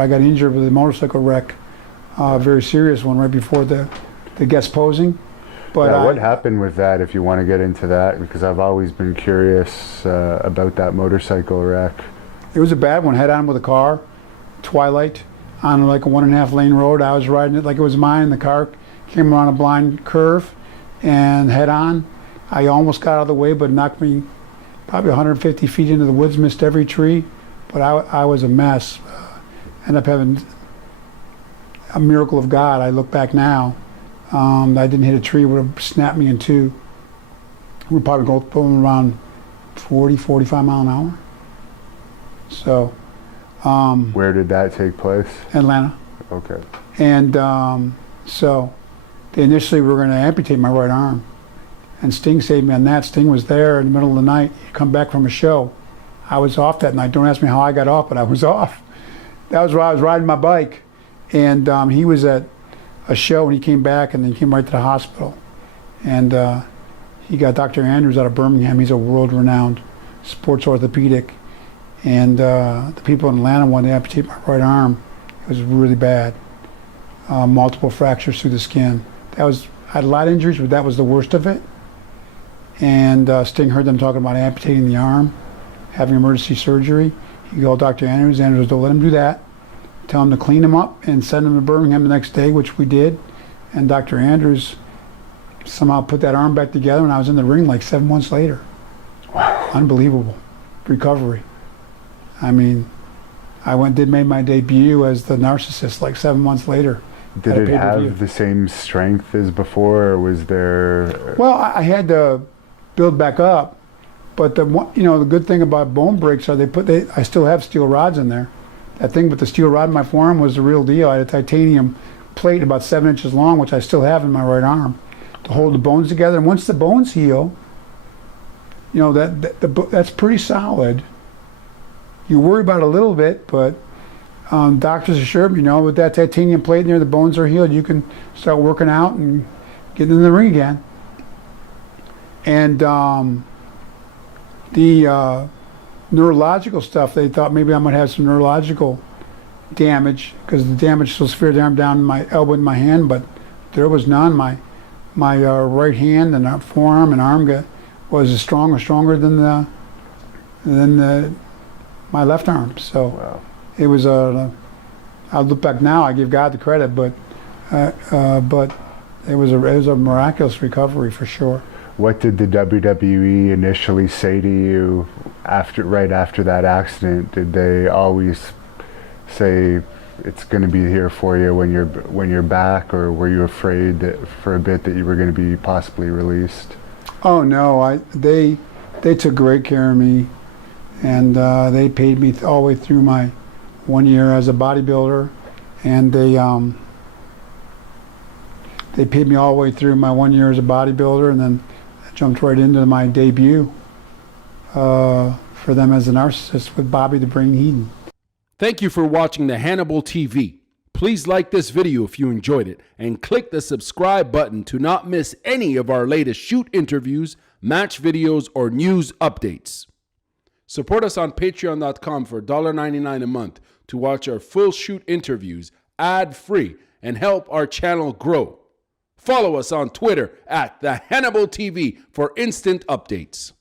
I got injured with a motorcycle wreck, a very serious one right before the guest posing. But what happened with that, if you want to get into that? Because I've always been curious about that motorcycle wreck. It was a bad one, head on with a car, twilight, on like a 1.5 lane road. I was riding it like it was mine. The car came around a blind curve and head on. I almost got out of the way, but knocked me probably 150 feet into the woods, missed every tree. But I was a mess. Ended up having a miracle of God. I look back now. I didn't hit a tree, would have snapped me in two. We're probably going around 40, 45 mile an hour. So. Where did that take place? Atlanta. Okay. And so they initially were going to amputate my right arm. And Sting saved me on that. Sting was there in the middle of the night. He come back from a show. I was off that night. Don't ask me how I got off, but I was off. That was where I was riding my bike. And he was at a show and he came back and then came right to the hospital. And he got Dr. Andrews out of Birmingham. He's a world-renowned sports orthopedic. And the people in Atlanta wanted to amputate my right arm. It was really bad. Multiple fractures through the skin. I had a lot of injuries, but that was the worst of it. And Sting heard them talking about amputating the arm, having emergency surgery. He called Dr. Andrews. Andrews, don't let him do that. Tell him to clean him up and send him to Birmingham the next day, which we did. And Dr. Andrews somehow put that arm back together, and I was in the ring like 7 months later. Wow. Unbelievable recovery. I mean, made my debut as the narcissist like 7 months later. Did it have the same strength as before, or was there? Well, I had to build back up, but the good thing about bone breaks are I still have steel rods in there. That thing with the steel rod in my forearm was the real deal. I had a titanium plate about 7 inches long, which I still have in my right arm, to hold the bones together. And once the bones heal, that's pretty solid. You worry about it a little bit, but doctors assured me, with that titanium plate in there, the bones are healed. You can start working out and getting in the ring again. And the neurological stuff, they thought maybe I might have some neurological damage because the damage so severe down in my elbow and my hand, but there was none. My right hand and forearm and arm was stronger than my left arm. So wow. It was I look back now, I give God the credit, but it was a miraculous recovery for sure. What did the WWE initially say to you right after that accident? Did they always say it's going to be here for you when you're back, or were you afraid that for a bit that you were going to be possibly released? Oh no, they took great care of me, and they paid me all the way through my 1 year as a bodybuilder, and they paid me all the way through my 1 year as a bodybuilder, and then I jumped right into my debut for them as a narcissist with Bobby the Brain Heenan. Thank you for watching the Hannibal TV. Please like this video if you enjoyed it, and click the subscribe button to not miss any of our latest shoot interviews, match videos, or news updates. Support us on patreon.com for $1.99 a month to watch our full shoot interviews ad-free and help our channel grow. Follow us on Twitter @the Hannibal TV for instant updates.